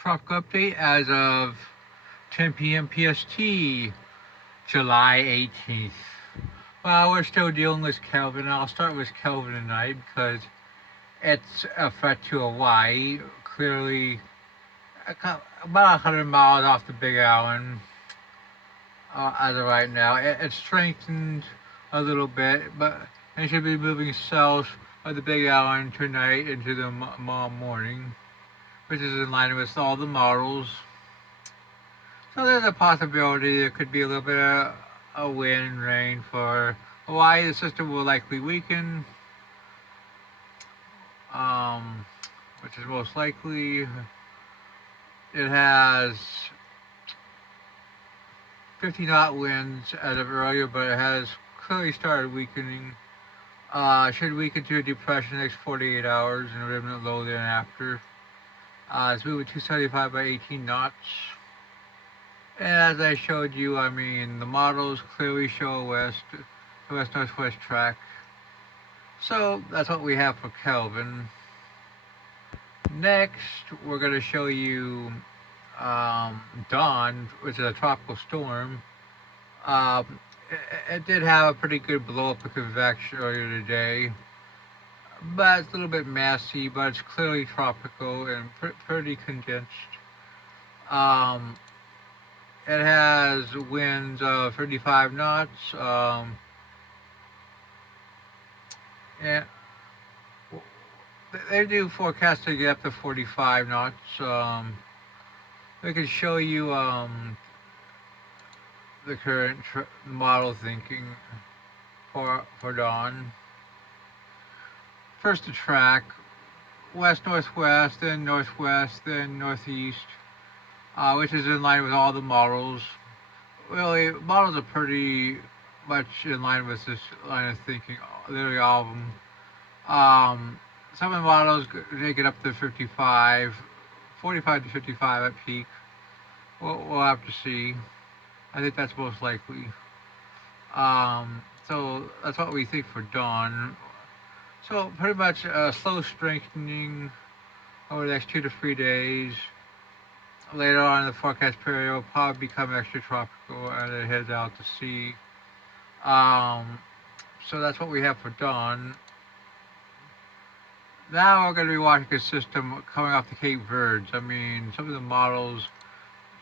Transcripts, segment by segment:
Tropical update as of 10 p.m. PST, July 18th. Well, we're still dealing with Kelvin. I'll start with Kelvin tonight because it's a threat to Hawaii. Clearly, about 100 miles off the Big Island as of right now. It's strengthened a little bit, but it should be moving south of the Big Island tonight into the morning, which is in line with all the models. So there's a possibility there could be a little bit of a wind and rain for Hawaii. The system will likely weaken, which is most likely. It has 50-knot winds as of earlier, but it has clearly started weakening. Should weaken to a depression in the next 48 hours and a remnant low thereafter. It's moving 275 by 18 knots. And as I showed you, I mean, the models clearly show the west-northwest track. So that's what we have for Kelvin. Next, we're going to show you Dawn, which is a tropical storm. It did have a pretty good blow-up of convection earlier today. But it's a little bit messy, but it's clearly tropical and pretty condensed. It has winds of 35 knots. And they do forecast to get up to 45 knots. We can show you the current model thinking for Dawn. First the track, west-northwest, then northwest, then northeast. Which is in line with all the models. Really, models are pretty much in line with this line of thinking, literally all of them. Some of the models take it up to 45 to 55 at peak. We'll have to see. I think that's most likely. So that's what we think for Dawn. So pretty much slow strengthening over the next 2 to 3 days. Later on in the forecast period, it will probably become extratropical and it heads out to sea. So that's what we have for Dawn. Now we're going to be watching a system coming off the Cape Verdes. I mean, some of the models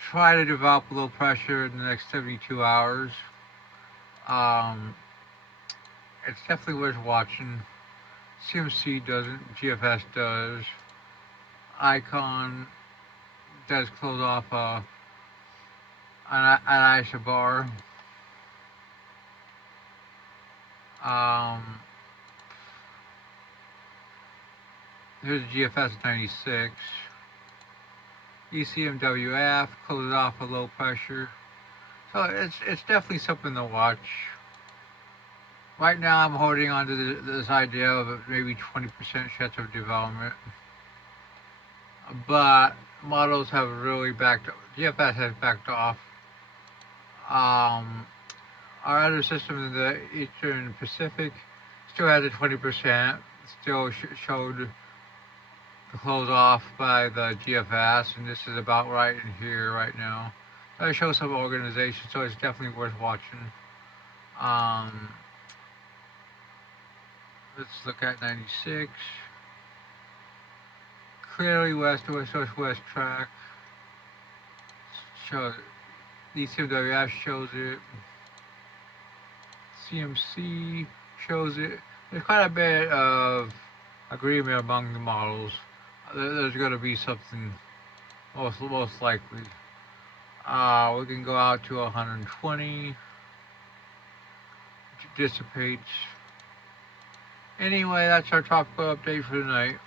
try to develop low pressure in the next 72 hours. It's definitely worth watching. CMC doesn't, GFS does. Icon does close off an isobar. Here's the GFS 96. ECMWF closes off a low pressure. So it's definitely something to watch. Right now I'm holding on to this idea of maybe 20% chance of development. But models have really backed up. GFS has backed off. Our other system in the Eastern Pacific still has a 20%. Still showed the close off by the GFS, and this is about right in here right now. That shows some organization, so it's definitely worth watching. Let's look at 96. Clearly west-northwest track. Shows it. ECMWF shows it. CMC shows it. There's quite a bit of agreement among the models. There's going to be something most likely. We can go out to 120. Dissipates. Anyway, that's our tropical update for tonight.